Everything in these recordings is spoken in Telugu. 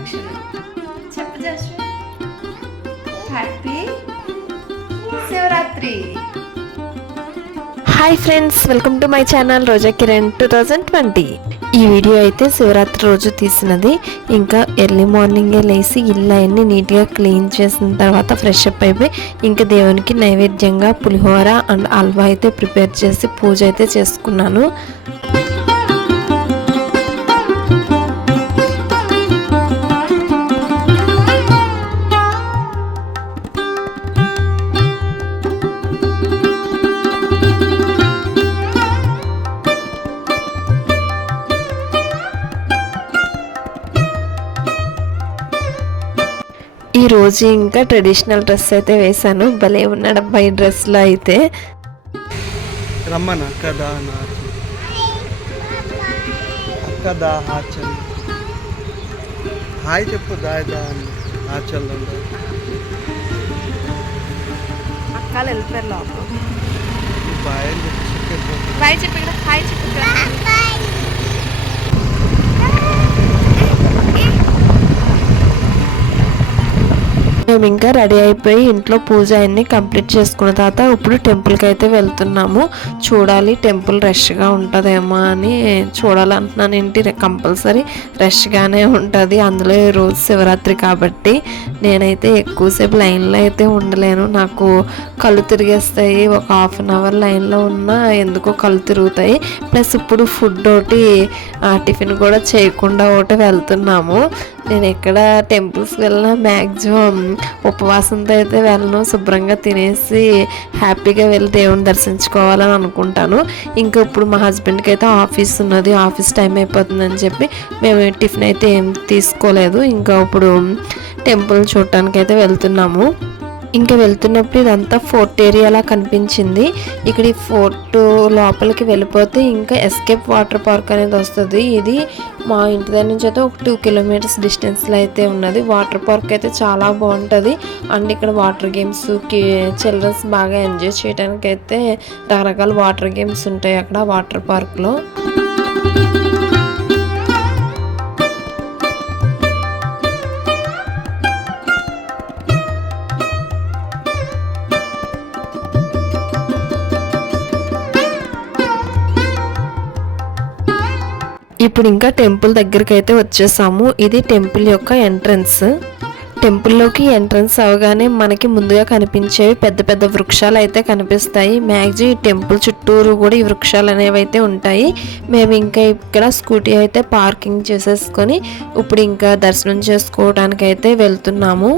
శుభాకాంక్షలు చెప్పు Jashvi. Happy Shivaratri. Hi friends, welcome to my channel Roja Kiran 2020. ఈ వీడియో అయితే శివరాత్రి రోజు తీసినది. ఇంకా ఎర్లీ మార్నింగే లేచి ఇల్లు అన్నీ నీట్గా క్లీన్ చేసిన తర్వాత ఫ్రెష్ అప్ అయిపోయి ఇంకా దేవునికి నైవేద్యంగా పులిహోర అండ్ హల్వా అయితే ప్రిపేర్ చేసి పూజ అయితే చేసుకున్నాను. ఈ రోజు ఇంకా ట్రెడిషనల్ డ్రెస్ అయితే వేసాను. భలే ఉన్నాడు అబ్బాయి డ్రెస్లో అయితే. రమ్మన కదా కదా ఆచల్ హాయ్ చెప్పు దాయదా ఆచల్ అక్కలు వెళ్ళిపోయారు లోపల. బాయ్ చెప్పి హాయ్ చెప్పు. మేము ఇంకా రెడీ అయిపోయి ఇంట్లో పూజ అన్ని కంప్లీట్ చేసుకున్న తర్వాత ఇప్పుడు టెంపుల్కి అయితే వెళ్తున్నాము. చూడాలి టెంపుల్ రష్గా ఉంటుందేమో అని చూడాలంటున్నాను. ఏంటి కంపల్సరీ రష్గానే ఉంటుంది. అందులో రోజు శివరాత్రి కాబట్టి నేనైతే ఎక్కువసేపు లైన్లో అయితే ఉండలేను. నాకు కళ్ళు తిరిగేస్తాయి. ఒక హాఫ్ అన్ అవర్ లైన్లో ఉన్నా ఎందుకో కళ్ళు తిరుగుతాయి. ప్లస్ ఇప్పుడు ఫుడ్ ఒకటి టిఫిన్ కూడా చేయకుండా ఒకటి వెళ్తున్నాము. నేను ఎక్కడ టెంపుల్స్కి వెళ్ళినా మ్యాక్సిమం ఉపవాసంతో అయితే వెళ్ళను. శుభ్రంగా తినేసి హ్యాపీగా వెళ్ళి దేవుని దర్శించుకోవాలని అనుకుంటాను. ఇంకా ఇప్పుడు మా హస్బెండ్కి అయితే ఆఫీస్ ఉన్నది, ఆఫీస్ టైం అయిపోతుందని చెప్పి మేము టిఫిన్ అయితే ఏం తీసుకోలేదు. ఇంకా ఇప్పుడు టెంపుల్ చూడటానికి అయితే వెళ్తున్నాము. ఇంకా వెళ్తున్నప్పుడు ఇదంతా ఫోర్ట్ ఏరియాలా కనిపించింది. ఇక్కడ ఈ ఫోర్ట్ లోపలికి వెళ్ళిపోతే ఇంకా ఎస్కేప్ వాటర్ పార్క్ అనేది వస్తుంది. ఇది మా ఇంటి దగ్గర నుంచి అయితే ఒక 2 కిలోమీటర్స్ డిస్టెన్స్లో అయితే ఉన్నది. వాటర్ పార్క్ అయితే చాలా బాగుంటుంది. అండ్ ఇక్కడ వాటర్ గేమ్స్ చిల్డ్రన్స్ బాగా ఎంజాయ్ చేయడానికి అయితే రకరకాల వాటర్ గేమ్స్ ఉంటాయి అక్కడ వాటర్ పార్క్లో. ఇప్పుడు ఇంకా టెంపుల్ దగ్గరికి అయితే వచ్చేసాము. ఇది టెంపుల్ యొక్క ఎంట్రన్స్. టెంపుల్లోకి ఎంట్రన్స్ అవగానే మనకి ముందుగా కనిపించేవి పెద్ద పెద్ద వృక్షాలు అయితే కనిపిస్తాయి. మ్యాక్సిమం ఈ టెంపుల్ చుట్టూరు కూడా ఈ వృక్షాలు అనేవి అయితే ఉంటాయి. మేము ఇంకా ఇక్కడ స్కూటీ అయితే పార్కింగ్ చేసేసుకొని ఇప్పుడు ఇంకా దర్శనం చేసుకోవడానికి అయితే వెళ్తున్నాము.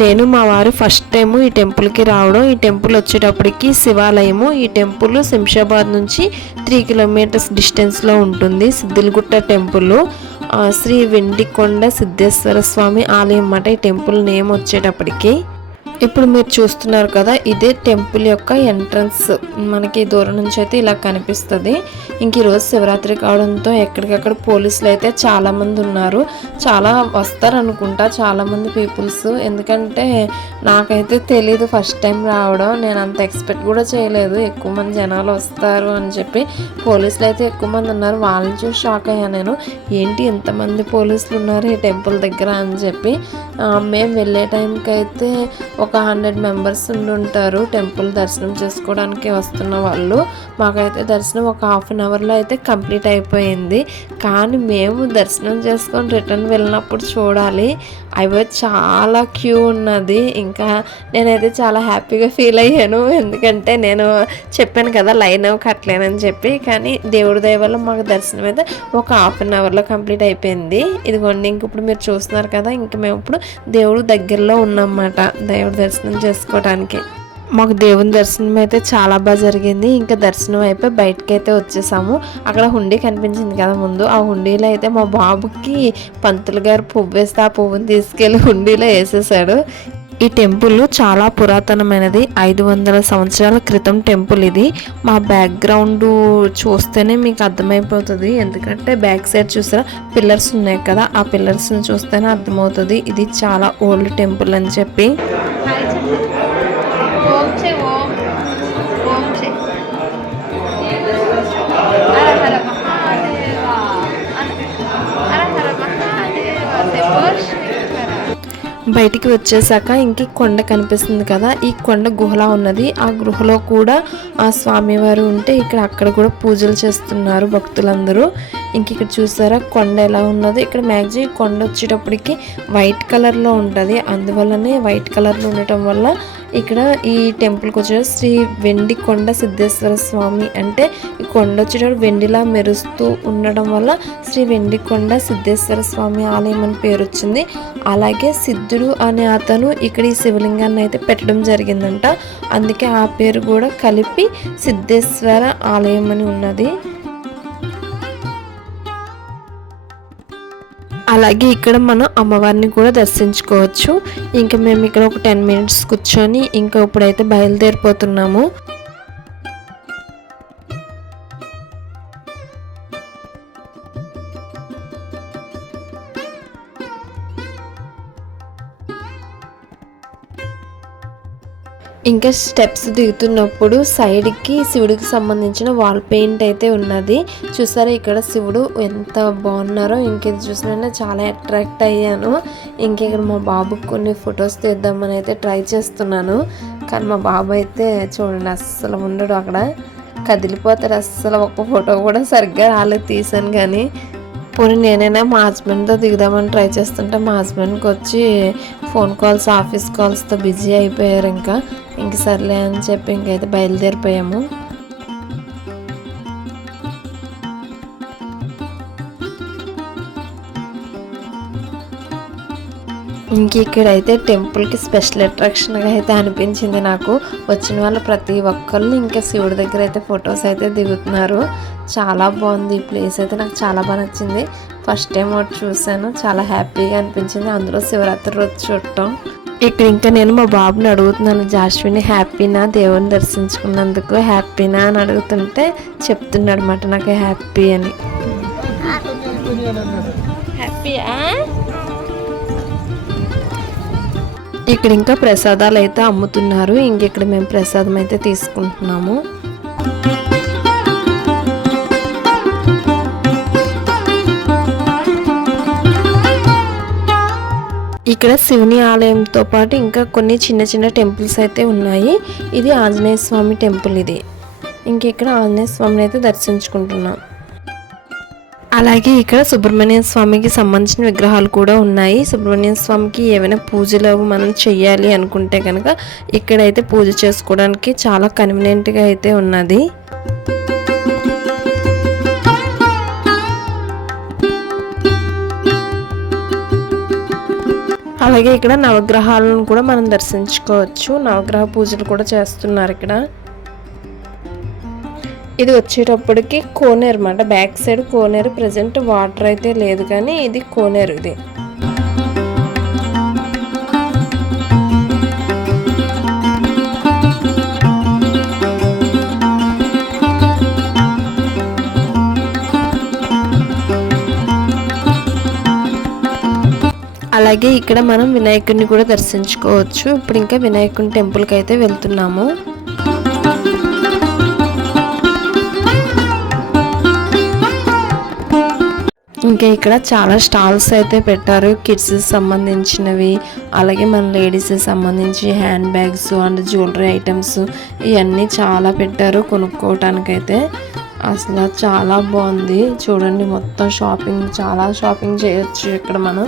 నేను మా వారు ఫస్ట్ టైము ఈ టెంపుల్కి రావడం. ఈ టెంపుల్ వచ్చేటప్పటికి శివాలయము. ఈ టెంపుల్ శంషాబాద్ నుంచి 3 కిలోమీటర్స్ డిస్టెన్స్లో ఉంటుంది. సిద్దిలగుట్ట టెంపుల్ శ్రీ వెండికొండ సిద్ధేశ్వర స్వామి ఆలయం అన్నమాట ఈ టెంపుల్ నేమ్ వచ్చేటప్పటికి. ఇప్పుడు మీరు చూస్తున్నారు కదా, ఇదే టెంపుల్ యొక్క ఎంట్రన్స్. మనకి దూరం నుంచి అయితే ఇలా కనిపిస్తుంది. ఇంక ఈరోజు శివరాత్రి కావడంతో ఎక్కడికక్కడ పోలీసులు అయితే చాలామంది ఉన్నారు. చాలా వస్తారు అనుకుంటా చాలామంది పీపుల్స్. ఎందుకంటే నాకైతే తెలీదు ఫస్ట్ టైం రావడం. నేను అంత ఎక్స్పెక్ట్ కూడా చేయలేదు ఎక్కువ మంది జనాలు వస్తారు అని చెప్పి. పోలీసులు అయితే ఎక్కువ మంది ఉన్నారు. వాళ్ళని చూసి షాక్ అయ్యాను నేను. ఏంటి ఎంతమంది పోలీసులు ఉన్నారు ఈ టెంపుల్ దగ్గర అని చెప్పి. మేము వెళ్ళే టైంకి అయితే ఒక 100 మెంబర్స్ ఉంటారు టెంపుల్ దర్శనం చేసుకోవడానికి వస్తున్న వాళ్ళు. మాకైతే దర్శనం ఒక హాఫ్ అన్ అవర్లో అయితే కంప్లీట్ అయిపోయింది. కానీ మేము దర్శనం చేసుకొని రిటర్న్ వెళ్ళినప్పుడు చూడాలి, అవి చాలా క్యూ ఉన్నది. ఇంకా నేనైతే చాలా హ్యాపీగా ఫీల్ అయ్యాను. ఎందుకంటే నేను చెప్పాను కదా లైన్ కట్టలేనని చెప్పి. కానీ దేవుడి దయ వల్ల మాకు దర్శనం అయితే ఒక హాఫ్ అన్ అవర్లో కంప్లీట్ అయిపోయింది. ఇదిగోండి ఇంక ఇప్పుడు మీరు చూస్తున్నారు కదా, ఇంక మేము ఇప్పుడు దేవుడు దగ్గరలో ఉన్నమాట దేవుడి దర్శనం చేసుకోవడానికి. మాకు దేవుని దర్శనం అయితే చాలా బాగా జరిగింది. ఇంకా దర్శనం అయిపోయి బయటకి అయితే వచ్చేసాము. అక్కడ హుండీ కనిపించింది కదా ముందు, ఆ హుండీలో అయితే మా బాబుకి పంతులు గారు పువ్వు వేస్తే ఆ పువ్వుని తీసుకెళ్ళి హుండీలో వేసేసాడు. ఈ టెంపుల్ చాలా పురాతనమైనది, 500 సంవత్సరాల క్రితం టెంపుల్ ఇది. మా బ్యాక్గ్రౌండ్ చూస్తేనే మీకు అర్థమైపోతుంది, ఎందుకంటే బ్యాక్ సైడ్ చూసారా పిల్లర్స్ ఉన్నాయి కదా, ఆ పిల్లర్స్ని చూస్తేనే అర్థమవుతుంది ఇది చాలా ఓల్డ్ టెంపుల్ అని చెప్పి. హాయ్ చెప్పు. ఓం చే ఓం. ఓం చే. హర హర మహాదేవ. హర హర మహాదేవ. శంభో శంకర. బయటికి వచ్చేసాక ఇంక కొండ కనిపిస్తుంది కదా, ఈ కొండ గుహలా ఉన్నది. ఆ గుహలో కూడా ఆ స్వామివారు ఉంటే అక్కడ కూడా పూజలు చేస్తున్నారు భక్తులందరూ. ఇక్కడ చూసారా కొండ ఎలా ఉన్నదో. ఇక్కడ మ్యాక్సిమం కొండ వచ్చేటప్పటికి వైట్ కలర్లో ఉంటుంది, అందువల్లనే వైట్ కలర్లో ఉండటం వల్ల ఇక్కడ ఈ టెంపుల్కి వచ్చే శ్రీ వెండి కొండ సిద్ధేశ్వర స్వామి అంటే ఈ కొండ వచ్చేటప్పుడు వెండిలా మెరుస్తూ ఉండడం వల్ల శ్రీ వెండి కొండ సిద్ధేశ్వర స్వామి ఆలయం అని పేరు వచ్చింది. అలాగే సిద్ధుడు అనే అతను ఇక్కడ ఈ శివలింగాన్ని అయితే పెట్టడం జరిగిందంట, అందుకే ఆ పేరు కూడా కలిపి సిద్ధేశ్వర ఆలయం అని ఉన్నది. అలాగే ఇక్కడ మనం అమ్మవారిని కూడా దర్శించుకోవచ్చు. ఇంకా మేము ఇక్కడ ఒక 10 మినిట్స్ కూర్చొని ఇంకా ఇప్పుడైతే బయలుదేరిపోతున్నాము. ఇంకా స్టెప్స్ దిగుతున్నప్పుడు సైడ్కి శివుడికి సంబంధించిన వాల్ పెయింట్ అయితే ఉన్నది. చూసారా ఇక్కడ శివుడు ఎంత బాగున్నారో. ఇది చూసినా చాలా అట్రాక్ట్ అయ్యాను. ఇక్కడ మా బాబుకి కొన్ని ఫొటోస్ తీద్దామని అయితే ట్రై చేస్తున్నాను, కానీ మా బాబు అయితే చూడండి అస్సలు ఉండడు, అక్కడ కదిలిపోతారు. అస్సలు ఒక్క ఫోటో కూడా సరిగ్గా రాలేదు, తీసాను కానీ. పోనీ నేనైనా మా హస్బెండ్తో దిగుదామని ట్రై చేస్తుంటే మా హస్బెండ్కి వచ్చి ఫోన్ కాల్స్ ఆఫీస్ కాల్స్తో బిజీ అయిపోయారు. ఇంక సర్లే అని చెప్పి ఇంకైతే బయలుదేరిపోయాము. ఇక్కడైతే టెంపుల్కి స్పెషల్ అట్రాక్షన్గా అయితే అనిపించింది నాకు. వచ్చిన వాళ్ళు ప్రతి ఒక్కళ్ళు ఇంకా శివుడి దగ్గర అయితే ఫొటోస్ అయితే దిగుతున్నారు. చాలా బాగుంది ఈ ప్లేస్ అయితే, నాకు చాలా బాగా నచ్చింది. ఫస్ట్ టైం ఒకటి చూసాను, చాలా హ్యాపీగా అనిపించింది, అందులో శివరాత్రి రోజు చూడటం. ఇక్కడ నేను మా బాబుని అడుగుతున్నాను, జాస్విని హ్యాపీనా దేవుని దర్శించుకున్నందుకు హ్యాపీనా అని అడుగుతుంటే చెప్తున్నాడు అన్నమాట నాకు హ్యాపీ అని. హ్యాపీయా? ఇక్కడ ఇంకా ప్రసాదాలు అయితే అమ్ముతున్నారు. ఇక్కడ మేము ప్రసాదం అయితే తీసుకుంటున్నాము. ఇక్కడ శివుని ఆలయంతో పాటు ఇంకా కొన్ని చిన్న చిన్న టెంపుల్స్ అయితే ఉన్నాయి. ఇది ఆంజనేయ స్వామి టెంపుల్. ఇది ఇక్కడ ఆంజనేయ స్వామిని అయితే దర్శించుకుంటున్నాం. అలాగే ఇక్కడ సుబ్రహ్మణ్య స్వామికి సంబంధించిన విగ్రహాలు కూడా ఉన్నాయి. సుబ్రహ్మణ్య స్వామికి ఏమైనా పూజలు మనం చెయ్యాలి అనుకుంటే కనుక ఇక్కడైతే పూజ చేసుకోవడానికి చాలా కన్వీనియంట్గా అయితే ఉన్నది. అలాగే ఇక్కడ నవగ్రహాలను కూడా మనం దర్శించుకోవచ్చు. నవగ్రహ పూజలు కూడా చేస్తున్నారు ఇక్కడ. ఇది వచ్చేటప్పటికి కోనేరు అన్నమాట, బ్యాక్ సైడ్ కోనేరు. ప్రజెంట్ వాటర్ అయితే లేదు కానీ ఇది కోనేరు. ఇది అలాగే ఇక్కడ మనం వినాయకుడిని కూడా దర్శించుకోవచ్చు. ఇప్పుడు ఇంకా వినాయకుని టెంపుల్కి అయితే వెళ్తున్నాము. ఇంకా ఇక్కడ చాలా స్టాల్స్ అయితే పెట్టారు, కిడ్స్ సంబంధించినవి, అలాగే మన లేడీస్ సంబంధించి hand bags and jewellery items ఇవన్నీ చాలా పెట్టారు కొనుక్కోవటానికైతే. అసలు చాలా బాగుంది చూడండి, మొత్తం షాపింగ్, చాలా షాపింగ్ చేయొచ్చు ఇక్కడ మనం.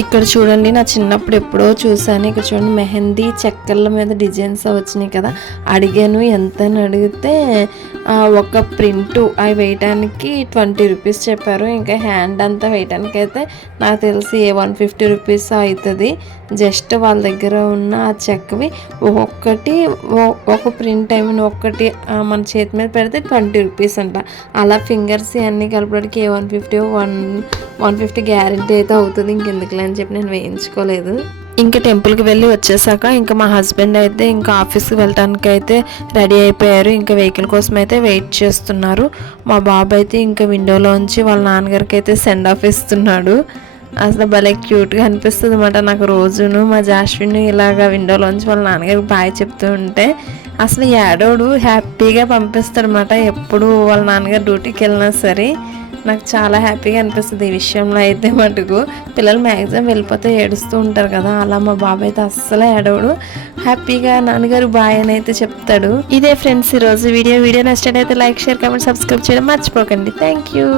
ఇక్కడ చూడండి, నా చిన్నప్పుడు ఎప్పుడో చూసాను. ఇక్కడ చూడండి, మెహందీ చెక్కల మీద డిజైన్స్ వచ్చినాయి కదా. అడిగాను ఎంత అని అడిగితే ఒక ప్రింట్ అవి వేయటానికి 20 రూపీస్ చెప్పారు. ఇంకా హ్యాండ్ అంతా వేయటానికి అయితే నాకు తెలిసి 150 రూపీస్ అవుతుంది. జస్ట్ వాళ్ళ దగ్గర ఉన్న ఆ చెక్కవి ఒక్కొక్కటి ఒక ప్రింట్ ఒక్కటి మన చేతి మీద పెడితే 20 రూపీస్ అంట. అలా ఫింగర్స్ అన్నీ కలిపడానికి 150 గ్యారెంటీ అయితే అవుతుంది. ఇంకెందుకులే అని చెప్పి నేను వేయించుకోలేదు. ఇంకా టెంపుల్కి వెళ్ళి వచ్చేసాక ఇంకా మా హస్బెండ్ అయితే ఇంకా ఆఫీస్కి వెళ్ళటానికి అయితే రెడీ అయిపోయారు. ఇంకా వెహికల్ కోసం అయితే వెయిట్ చేస్తున్నారు. మా బాబు అయితే ఇంకా విండోలోంచి వాళ్ళ నాన్నగారికి అయితే సెండ్ ఆఫ్ ఇస్తున్నాడు. అసలు భలే క్యూట్గా అనిపిస్తుంది అన్నమాట నాకు రోజును. మా జాస్విన్ ఇలాగా విండోలోంచి వాళ్ళ నాన్నగారికి బాయ్ చెప్తూ ఉంటే అసలు ఏడోడు హ్యాపీగా పంపిస్తాడు అన్నమాట. ఎప్పుడు వాళ్ళ నాన్నగారు డ్యూటీకి వెళ్ళినా సరే నాకు చాలా హ్యాపీగా అనిపిస్తుంది ఈ విషయంలో అయితే. మటుకు పిల్లలు మ్యాక్సిమం వెళ్ళిపోతే ఏడుస్తూ ఉంటారు కదా, అలా మా బాబాయ్ అయితే అస్సలు ఏడవడు. హ్యాపీగా నాన్నగారు బాయ్ అని అయితే చెప్తాడు. ఇదే ఫ్రెండ్స్ ఈరోజు వీడియో నచ్చినట్లయితే లైక్, షేర్, కామెంట్, సబ్స్క్రైబ్ చేయడం మర్చిపోకండి. Thank you.